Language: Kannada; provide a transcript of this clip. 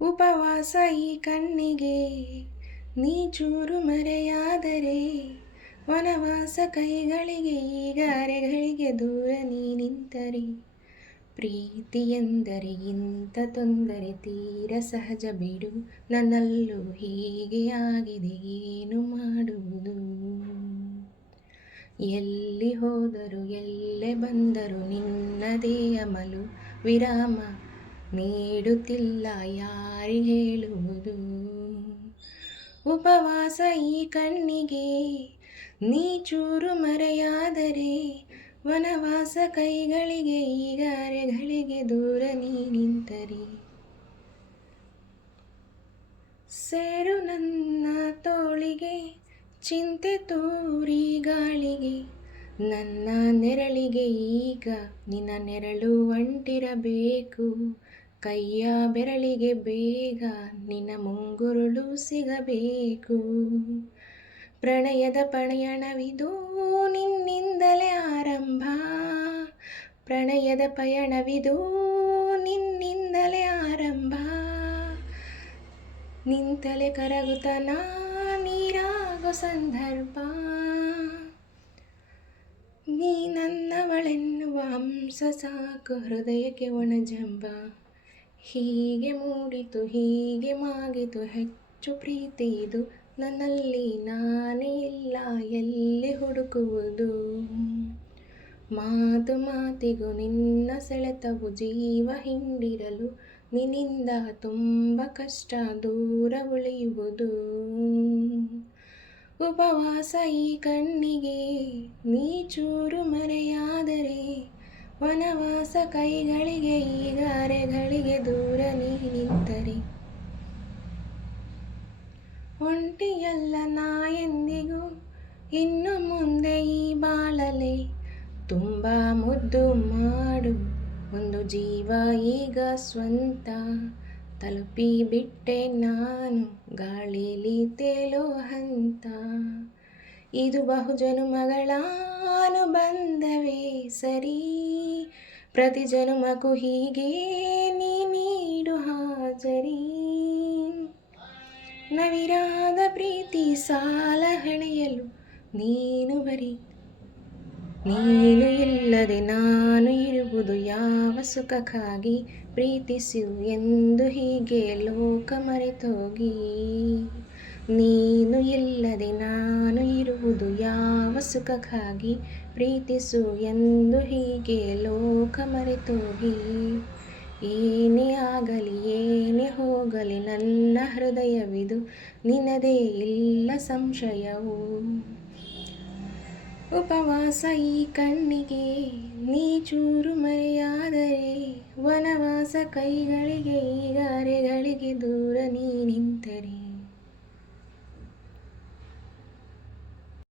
ಉಪವಾಸ ಈ ಕಣ್ಣಿಗೆ. ನೀ ಚೂರು ಮರೆಯಾದರೆ ವನವಾಸ ಕೈಗಳಿಗೆ, ಈಗ ಅರೆಗಳಿಗೆ ದೂರ ನೀ ನಿಂತರೆ. ಪ್ರೀತಿ ಎಂದರೆ ಇಂಥ ತೊಂದರೆ ತೀರ ಸಹಜ ಬಿಡು, ನನ್ನಲ್ಲೂ ಹೀಗೆ ಆಗಿದೆ, ಏನು ಮಾಡುವುದು? ಎಲ್ಲಿ ಹೋದರು, ಎಲ್ಲೆ ಬಂದರು ನಿನ್ನದೇ ಅಮಲು ವಿರಾಮ ನೀಡುತ್ತಿಲ್ಲ ಯಾರಿಗೆ ಹೇಳುವುದು? ಉಪವಾಸ ಈ ಕಣ್ಣಿಗೆ, ನೀ ಚೂರು ಮರೆಯಾದರೆ ವನವಾಸ ಕೈಗಳಿಗೆ ಈಗ ಅರೆಗಳಿಗೆ ದೂರ ನೀ ನಿಂತರಿ. ಸೇರು ನನ್ನ ತೋಳಿಗೆ, ಚಿಂತೆ ತೂರಿ ಗಾಳಿಗೆ. ನನ್ನ ನೆರಳಿಗೆ ಈಗ ನಿನ್ನ ನೆರಳು ಅಂಟಿರಬೇಕು. ಕೈಯ ಬೆರಳಿಗೆ ಬೇಗ ನಿನ್ನ ಮುಂಗುರುಳು ಸಿಗಬೇಕು. ಪ್ರಣಯದ ಪಯಣವಿದು ನಿನ್ನಿಂದಲೇ ಆರಂಭ. ಪ್ರಣಯದ ಪಯಣವಿದು ನಿನ್ನಿಂದಲೇ ಆರಂಭ. ನಿಂತಲೇ ನಾ ನೀರಾಗೋ ಸಂದರ್ಭ ನೀ ಅಂಶ ಸಾಕು, ಹೃದಯಕ್ಕೆ ಒಣಜಂಬ. ಹೀಗೆ ಮೂಡಿತು, ಹೀಗೆ ಮಾಗಿತು, ಹೆಚ್ಚು ಪ್ರೀತಿ ಇದು. ನನ್ನಲ್ಲಿ ನಾನೇ ಇಲ್ಲ, ಎಲ್ಲಿ ಹುಡುಕುವುದು? ಮಾತು ಮಾತಿಗೂ ನಿನ್ನ ಸೆಳೆತವು, ಜೀವ ಹಿಂಡಿರಲು ನಿನ್ನಿಂದ ತುಂಬ ಕಷ್ಟ ದೂರ ಉಳಿಯುವುದು. ಉಪವಾಸ ಈ ಕಣ್ಣಿಗೆ, ನೀ ಚೂರು ಮರೆಯಾದರೆ ವನವಾಸ ಕೈಗಳಿಗೆ ಈಗಾರೆಗಳಿಗೆ ದೂರ ನೀ ನಿಂತರೆ. ಒಂಟಿಯಲ್ಲ ನಾ ಎಂದಿಗೂ ಇನ್ನು ಮುಂದೆ ಈ ಬಾಳಲೆ. ತುಂಬ ಮುದ್ದು ಮಾಡು, ಒಂದು ಜೀವ ಈಗ ಸ್ವಂತ. ತಲುಪಿ ಬಿಟ್ಟೆ ನಾನು, ಗಾಳಿಲಿ ತೇಲೋ ಹಂತ. ಇದು ಬಹುಜನುಮಗಳ ಅನುಬಂಧವೇ, ಸರಿ? ಪ್ರತಿ ಜನ್ಮಕ್ಕೂ ಹೀಗೆ ನೀ ನೀಡು ಹಾಜರಿ. ನವಿರಾದ ಪ್ರೀತಿ ಸಾಲ ಹೆಣೆಯಲು ನೀನು ಬರಿ. ನೀನು ಇಲ್ಲದೆ ನಾನು ಇರುವುದು ಯಾವ ಸುಖಕ್ಕಾಗಿ ಪ್ರೀತಿಸು ಎಂದು ಹೀಗೆ ಲೋಕ ಮರೆತೋಗಿ. ನೀನು ಇಲ್ಲದೆ ನಾನು ಇರುವುದು ಯಾವ ಸುಖಕ್ಕಾಗಿ? ಪ್ರೀತಿಸು ಎಂದು ಹೀಗೆ ಲೋಕ ಮರೆತೋಗಿ. ಏನೇ ಆಗಲಿ, ಏನೇ ಹೋಗಲಿ, ನನ್ನ ಹೃದಯವಿದು ನಿನ್ನದೇ ಇಲ್ಲ ಸಂಶಯವು. ಉಪವಾಸ ಈ ಕಣ್ಣಿಗೆ, ನೀ ಚೂರು ಮರೆಯಾದರೆ ವನವಾಸ ಕೈಗಳಿಗೆ ಈಗಾರೆಗಳಿಗೆ ದೂರ ನೀ